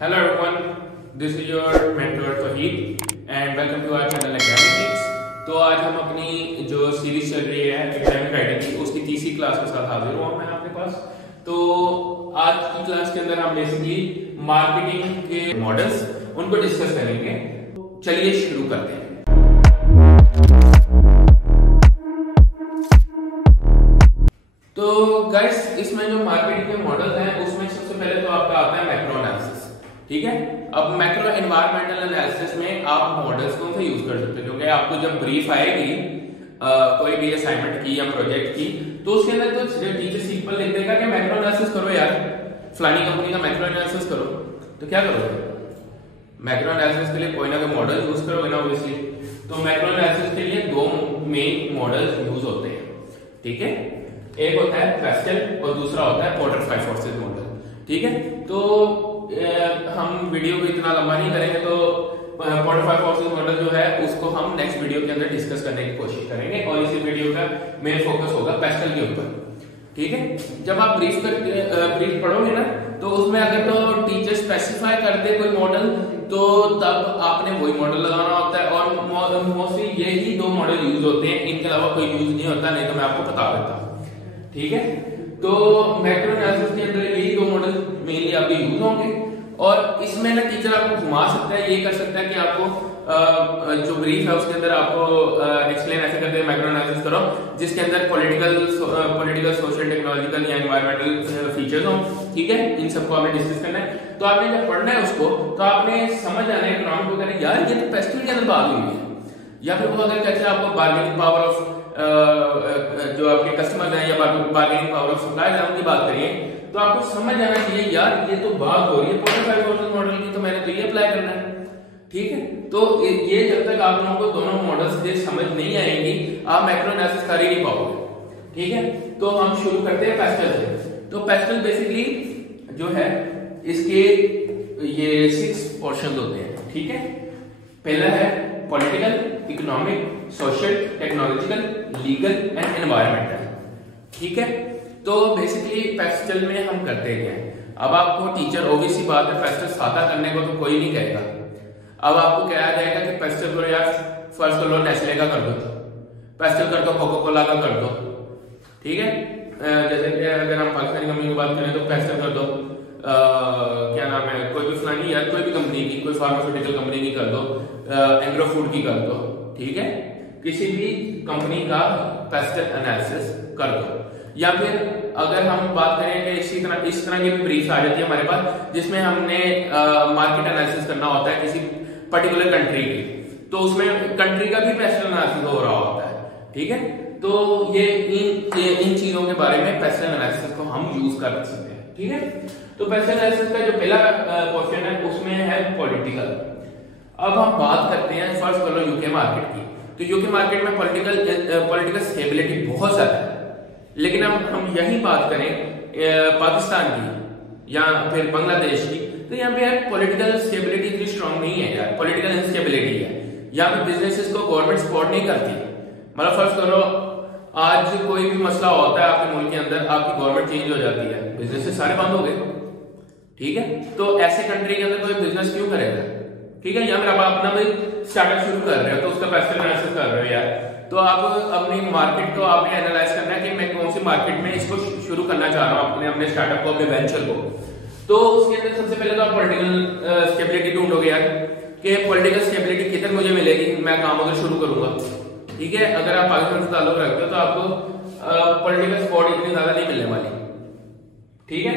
Hello everyone, this is your mentor Fahid and welcome to our channel Academics। तो आज हम अपनी जो सीरीज चल रही है एकेडमिक राइटिंग की उसकी तीसरी क्लास के साथ हाजिर हुआ मैं आपके पास। तो आज की क्लास के अंदर हम बेसिकली मार्केटिंग के मॉडल्स उनको डिस्कस करेंगे। चलिए शुरू करते हैं। तो गाइस इसमें जो मार्केटिंग के मॉडल्स हैं उसमें सबसे पहले तो आपका आता है मैक्रो एनालिसिस। ठीक है, अब मैक्रो एनवायरमेंटल एनालिसिस में आप मॉडल्स कौन से यूज कर सकते हो, क्योंकि आपको जब ब्रीफ आएगी कोई भी असाइनमेंट की या प्रोजेक्ट की तो उसके अंदर तो टीचर सिंपल लिख देगा कि मैक्रो एनालिसिस करो यार, फलानी कंपनी का मैक्रो एनालिसिस करो। तो क्या करोगे? मैक्रो एनालिसिस के लिए कोई ना कोई मॉडल यूज करोगे ना ऑब्वियसली। तो मैक्रो एनालिसिस के लिए दो मेन मॉडल्स यूज होते हैं। ठीक है, एक होता है पेस्टल और दूसरा होता है पोर्टर 5 फोर्सेस मॉडल। ठीक है, तो हम वीडियो को इतना लंबा नहीं करेंगे, तो पोर्टर 5 फोर्सेस मॉडल जो है उसको हम नेक्स्ट वीडियो के अंदर डिस्कस करने की कोशिश करेंगे और इसी वीडियो का मेन फोकस होगा पेस्टल के ऊपर। ठीक है, जब आप ब्रीफ पढ़ोगे ना तो उसमें अगर तो टीचर स्पेसिफाई कर दे कोई मॉडल तो तब आपने वही मॉडल लगाना होता है और मोस्टली यही दो मॉडल यूज होते हैं, इनके अलावा कोई यूज नहीं होता, नहीं तो मैं आपको बता देता हूँ। ठीक है, तो मैक्रो एनालिसिस के अंदर यही दो मॉडल मेनली आपके यूज होंगे और इसमें ना टीचर आपको घुमा सकता है, ये कर सकता है कि आपको जो ब्रीफ है उसके अंदर आपको एक्सप्लेन ऐसे करते हैं मैक्रो एनालिसिस करो जिसके अंदर पॉलिटिकल सोशल टेक्नोलॉजिकल या एनवायरमेंटल फीचर्स हो। ठीक है, इन सबको आपने डिस्कस करना है। तो आपने जब पढ़ना है उसको तो आपने समझ आना है इकोनॉमिक को करें यार ये तो पेस्टल के अंदर बात हुई है, या फिर वो अगर कहते हैं आपको बार्गेनिंग पावर ऑफ जो आपके कस्टमर हैं या बार्गेनिंग पावर ऑफ सप्लायर है उनकी बात करिए तो आपको समझ आना चाहिए यार ये तो बात हो रही है पोर्टर 5 फोर्सेस मॉडल की, तो मैंने तो ये अप्लाई करना है। ठीक है, तो ये जब तक आप लोगों को दोनों मॉडल्स से समझ नहीं आएंगी आप मैक्रो एनालिसिस कर ही नहीं पाओगे। ठीक है, तो हम शुरू करते हैं पेस्टल से। तो पेस्टल बेसिकली जो है इसके ये 6 पोर्शन होते हैं। ठीक है, पहला है political, economic, social, technological, legal and environmental. ठीक है, तो बेसिकली पेस्टल में हम करते हैं। अब आपको टीचर ऑब्वियस सी बात है पेस्टल सादा करने को तो कोई नहीं कहेगा। अब आपको कहा जाएगा कि पेस्टल करो यार, फर्स्ट करो नेस्ले का कर दो, पेस्टल कर दो कोका कोला का कर दो। ठीक है, जैसे कि अगर हम पाकिस्तानी कंपनी की बात करें तो पेस्टल कर दो क्या नाम है कोई भी फलानी यार कोई भी कंपनी की, कोई फार्मास्यूटिकल कंपनी की कर दो, एग्रो फूड की कर दो। ठीक है, किसी भी कंपनी का पेस्टल एनालिसिस कर दो। या फिर अगर हम बात करें कि इस तरह की ब्रीफ आ जाती है हमारे पास जिसमें हमने मार्केट एनालिसिस करना होता है किसी पर्टिकुलर कंट्री की, तो उसमें कंट्री का भी पेस्टल एनालिसिस हो रहा होता है। ठीक है, तो ये इन चीजों के बारे में पेस्टल एनालिसिस को हम यूज कर सकते हैं। ठीक है, तो पेस्टल एनालिसिस का जो पहला क्वेश्चन है उसमें है पॉलिटिकल। अब हम बात करते हैं फर्स्ट करो यूके मार्केट की। तो यूके मार्केट में पॉलिटिकल स्टेबिलिटी बहुत ज्यादा है, लेकिन अब हम यही बात करें पाकिस्तान की या फिर बांग्लादेश की तो यहाँ पे यार पॉलिटिकल स्टेबिलिटी इतनी स्ट्रांग नहीं है यार, पॉलिटिकल इंस्टेबिलिटी है। यहाँ पे बिजनेसेस को गवर्नमेंट सपोर्ट नहीं करती। मतलब फर्स्ट करो आज कोई भी मसला होता है आपके मुल्क के अंदर, आपकी गवर्नमेंट चेंज हो जाती है, बिजनेसेस सारे बंद हो गए। ठीक है, तो ऐसे कंट्री के अंदर कोई बिजनेस क्यों करेगा? ठीक है, या फिर आप अपना भी स्टार्टअप शुरू कर रहे हो तो उसका पेस्टल एनालिसिस कर रहे हो यार, तो आप अपनी मार्केट को आपने एनालाइज करना है कि मैं कौन सी मार्केट में इसको शुरू करना चाह रहा हूँ अपने स्टार्टअप को, अपने वेंचर को। तो उसके अंदर सबसे पहले तो आप पॉलिटिकल स्टेबिलिटी ढूंढोगे यार कि पॉलिटिकल स्टेबिलिटी किधर मुझे मिलेगी, मैं काम अगर शुरू करूंगा। ठीक है, अगर आप पाकिस्तान से ताल्लुक रखते हो तो आपको पॉलिटिकल सपोर्ट इतनी ज्यादा नहीं मिलने वाली। ठीक है,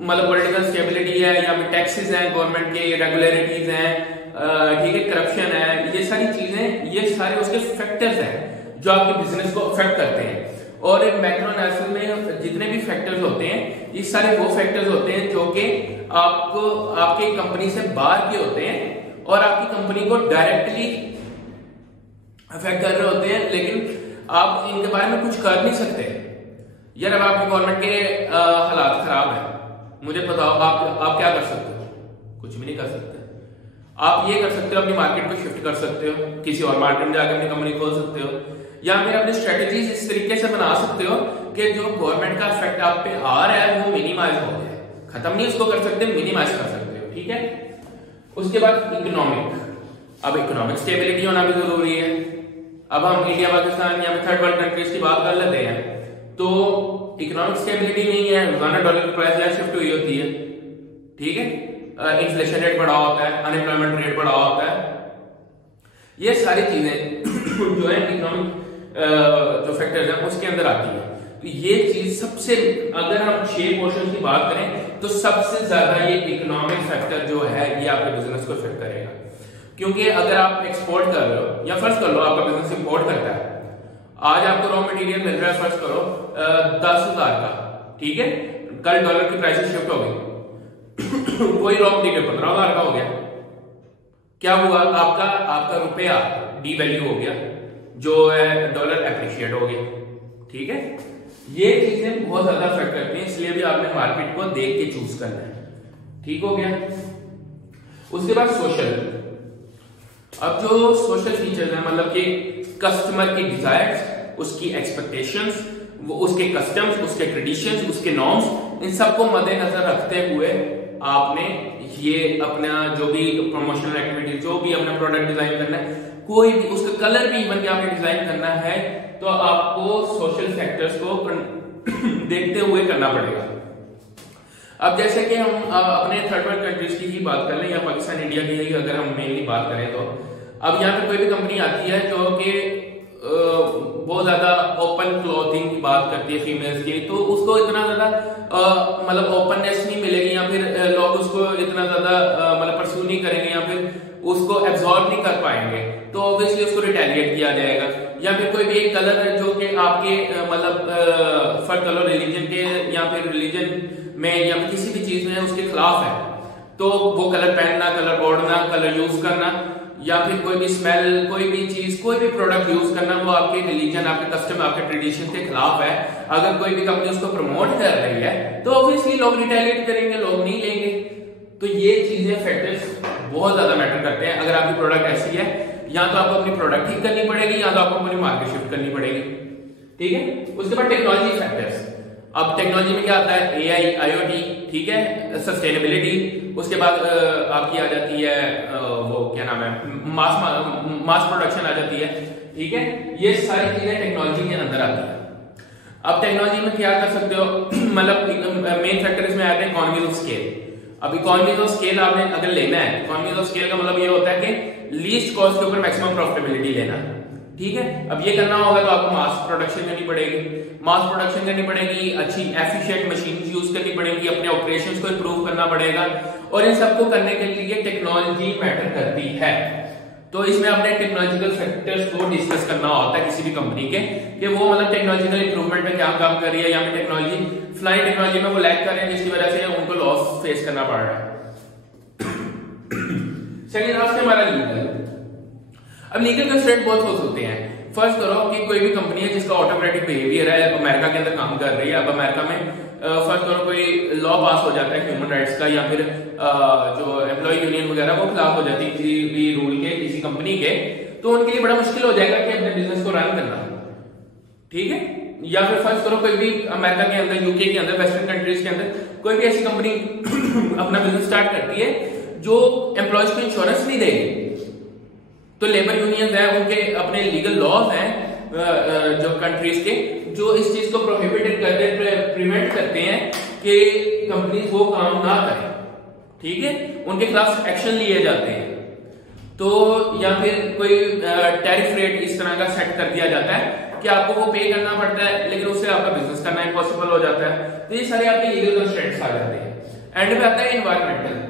मतलब पॉलिटिकल स्टेबिलिटी है या फिर टैक्सेस हैं गवर्नमेंट के, रेगुलरिटीज हैं, ठीक है, करप्शन है, ये सारी चीजें ये सारे उसके फैक्टर्स हैं जो आपके बिजनेस को अफेक्ट करते हैं। और एक मैक्रो एनालिसिस में जितने भी फैक्टर्स होते हैं ये सारे वो फैक्टर्स होते हैं जो कि आपको आपकी कंपनी से बाहर के होते हैं और आपकी कंपनी को डायरेक्टली अफेक्ट कर रहे होते हैं, लेकिन आप इनके बारे में कुछ कर नहीं सकते। यार अब आपकी गवर्नमेंट के हालात खराब है, मुझे बताओ आप क्या कर सकते हो? कुछ भी नहीं कर सकते। आप ये कर सकते हो अपनी मार्केट को शिफ्ट कर सकते हो, किसी और मार्केट में जाकर अपनी कंपनी खोल सकते हो, या फिर अपनी स्ट्रेटेजीज इस तरीके से बना सकते हो कि जो गवर्नमेंट का इफेक्ट आप पे आ रहा है वो मिनिमाइज हो जाए। खत्म नहीं उसको कर सकते, मिनिमाइज कर सकते हो। ठीक है। उसके बाद इकोनॉमिक, अब इकोनॉमिक स्टेबिलिटी होना भी जरूरी है। अब हम इंडिया पाकिस्तान या थर्ड वर्ल्ड कंट्रीज की बात कर लेते हैं, तो इकोनॉमिक स्टेबिलिटी नहीं है, रोजाना डॉलर की प्राइस शिफ्ट हुई होती है, ठीक है, इन्फ्लेशन रेट बढ़ा होता है, अनएम्प्लॉयमेंट रेट बढ़ा होता है, ये सारी चीजें जो है इकोनॉमिक जो फैक्टर्स हैं उसके अंदर आती है। तो ये चीज सबसे, अगर हम 6 पोर्शन की बात करें तो सबसे ज्यादा ये इकोनॉमिक फैक्टर जो है ये आपके बिजनेस को इफेक्ट करेगा। क्योंकि अगर आप एक्सपोर्ट कर रहे हो, या फर्स्ट कर लो आपका बिजनेस इंपोर्ट करता है, आज आपको रॉ मटेरियल मिल रहा है फर्स्ट करो 10,000 का, ठीक है, कल डॉलर की प्राइसेस शिफ्ट हो गई कोई रॉ मटेरियल 15,000 का हो गया, क्या हुआ, आपका रुपया डीवैल्यू हो गया, जो है डॉलर एप्रिशिएट हो गया, ठीक है। ये चीजें बहुत ज्यादा अफेक्ट करती हैं, इसलिए भी आपने मार्केट को देख के चूज करना है, ठीक हो गया। उसके बाद सोशल, अब जो सोशल फीचर्स हैं, मतलब कि कस्टमर की डिजायर्स, उसकी एक्सपेक्टेशंस, उसके कस्टम्स, उसके ट्रेडिशंस, उसके नॉर्म्स, इन सबको मद्देनजर रखते हुए आपने ये अपना जो भी प्रमोशनल एक्टिविटी, जो भी अपना प्रोडक्ट डिजाइन करना है, कोई भी उसका कलर भी इवन के आपने डिजाइन करना है, तो आपको सोशल फैक्टर्स को देखते हुए करना पड़ेगा। अब जैसे कि हम अपने थर्ड वर्ल्ड कंट्रीज की ही बात कर लें, या पाकिस्तान इंडिया की ही अगर हम मेनली बात करें, तो अब यहाँ पे कोई भी कंपनी आती है जो कि बहुत ज्यादा ओपन क्लॉथिंग की बात करती है फीमेल्स की, तो उसको इतना ज्यादा मतलब ओपननेस नहीं मिलेगी, या फिर लोग उसको इतना ज्यादा मतलब परस्यू नहीं करेंगे, या फिर उसको एब्जॉर्ब नहीं कर पाएंगे, तो ऑब्वियसली उसको रिटेलिएट किया जाएगा। या फिर कोई भी एक कलर जो कि आपके मतलब फर्क कलर रिलीजन के या फिर रिलीजन में या किसी भी चीज में उसके खिलाफ है, तो वो कलर पहनना, कलर ओढ़ना, कलर यूज करना, या फिर कोई भी स्मेल, कोई भी चीज, कोई भी प्रोडक्ट यूज करना, वो आपके रिलीजन, आपके कस्टम, आपके ट्रेडिशन के खिलाफ है। अगर कोई भी कंपनी उसको प्रमोट कर रही है तो ऑब्वियसली लोग रिटेलिएट करेंगे, लोग नहीं लेंगे। तो ये चीजें फैक्टर्स बहुत ज्यादा मैटर करते हैं। अगर आपकी प्रोडक्ट ऐसी है, या तो आपको अपनी प्रोडक्ट ठीक करनी पड़ेगी, या तो आपको अपनी मार्केट शिफ्ट करनी पड़ेगी, ठीक है। उसके बाद टेक्नोलॉजी फैक्टर्स, अब टेक्नोलॉजी में क्या आता है, एआई, आईओटी, ठीक है, सस्टेनेबिलिटी, उसके बाद आपकी आ जाती है वो क्या नाम है, मास प्रोडक्शन आ जाती है, ठीक है। ये सारी चीजें टेक्नोलॉजी के अंदर आती है। अब टेक्नोलॉजी में क्या कर सकते हो मतलब मेन फैक्टर इसमें आते हैं इकोनॉमीज ऑफ स्केल। अब इकोनॉमीज ऑफ स्केल आपने अगर लेना है, इकोनॉमीज ऑफ स्केल का मतलब ये होता है कि लीस्ट कॉस्ट के ऊपर मैक्सिमम प्रॉफिटेबिलिटी लेना, ठीक है। अब ये करना होगा तो आपको मास प्रोडक्शन करनी पड़ेगी, मास प्रोडक्शन करनी पड़ेगी, अच्छी एफिशिएंट मशीन यूज करनी पड़ेगी, अपने ऑपरेशंस को इंप्रूव करना पड़ेगा, और इन सबको करने के लिए टेक्नोलॉजी मैटर करती है। तो इसमें अपने टेक्नोलॉजिकल फैक्टर्स को डिस्कस करना होता है किसी भी कंपनी के, कि वो मतलब टेक्नोलॉजिकल इंप्रूवमेंट में क्या काम कर रही है, या फिर टेक्नोलॉजी फ्लाई टेक्नोलॉजी में वो लैग कर रहे हैं, जिसकी वजह से उनको लॉस फेस करना पड़ रहा है। सेकंड रास्ते हमारा लीगल। अब लीगल कंस्ट्रेंट बहुत हो सकते हैं। फर्स्ट करो कि कोई भी कंपनी है जिसका ऑटोक्रेटिक बिहेवियर है, अमेरिका के अंदर काम कर रही है। अब अमेरिका में फर्स्ट करो कोई लॉ पास हो जाता है ह्यूमन राइट्स का, या फिर जो एम्प्लॉय यूनियन वगैरह वो खिलाफ हो जाती है किसी भी रूल के, किसी कंपनी के, तो उनके लिए बड़ा मुश्किल हो जाएगा कि अपने बिजनेस को रन करना, ठीक है। या फिर फर्स्ट करो कोई भी अमेरिका के अंदर, यूके के अंदर, वेस्टर्न कंट्रीज के अंदर कोई भी ऐसी कंपनी अपना बिजनेस स्टार्ट करती है जो एम्प्लॉयज को इंश्योरेंस नहीं देगी, तो लेबर यूनियंस हैं, उनके अपने लीगल लॉज हैं जो कंट्रीज के, जो इस चीज को प्रोहिबिटेड करते, प्रिवेंट करते हैं कि कंपनीज वो काम ना करें, ठीक है, उनके खिलाफ एक्शन लिए जाते हैं। तो या फिर कोई टैरिफ रेट इस तरह का सेट कर दिया जाता है कि आपको वो पे करना पड़ता है, लेकिन उससे आपका बिजनेस करना इम्पॉसिबल हो जाता है। तो ये सारे आपके लीगल कंस्ट्रेंट्स आ जाते हैं। एंड में आता है एनवायरमेंटल।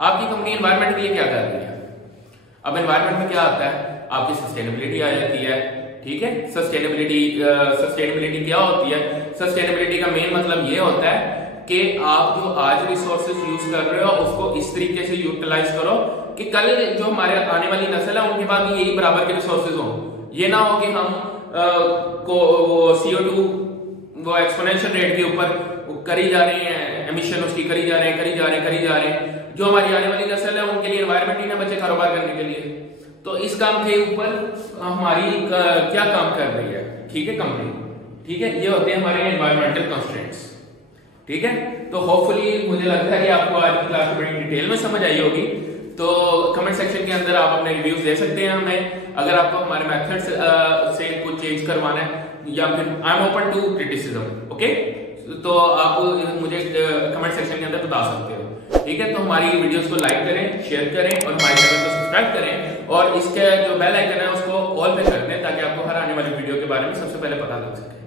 आपकी कंपनी एनवायरमेंट के लिए क्या कर रही है? अब एनवायरमेंट में क्या आता है, आपकी सस्टेनेबिलिटी आ जाती है, ठीक है। सस्टेनेबिलिटी क्या होती है? सस्टेनेबिलिटी का मेन मतलब ये होता है कि आप जो आज रिसोर्सेज यूज कर रहे हो उसको इस तरीके से यूटिलाइज करो कि कल जो हमारे आने वाली नस्ल है उनके पास भी यही बराबर के रिसोर्सेज हो। ये ना हो कि हम को वो CO2 वो एक्सपोनेंशियल रेट के ऊपर करी जा रहे हैं, एमिशन उसकी करी जा रहे हैं, जो हमारी आने वाली नस्ल है उनके लिए एनवायरमेंट ही ना बचे कारोबार करने के लिए। तो इस काम के ऊपर हमारी क्या काम कर रही है, ठीक है, कंपनी, ठीक है। ये होते हैं हमारे एनवायरमेंटल कंस्ट्रेंट्स। ठीक है, तो होपफुली मुझे लगता है कि आपको आज की क्लास बड़ी डिटेल में समझ आई होगी। तो कमेंट सेक्शन के अंदर आप अपने रिव्यूज दे सकते हैं हमें, अगर आपको हमारे मेथड्स से कुछ चेंज करवाना है, या फिर I am open to criticism. Okay, तो आप मुझे कमेंट सेक्शन के अंदर बता सकते हो। ठीक है, तो हमारी वीडियोस को लाइक करें, शेयर करें और हमारे चैनल को सब्सक्राइब करें, और इसके जो बेल आइकन है उसको ऑल पे कर दें ताकि आपको हर आने वाली वीडियो के बारे में सबसे पहले पता लग सके।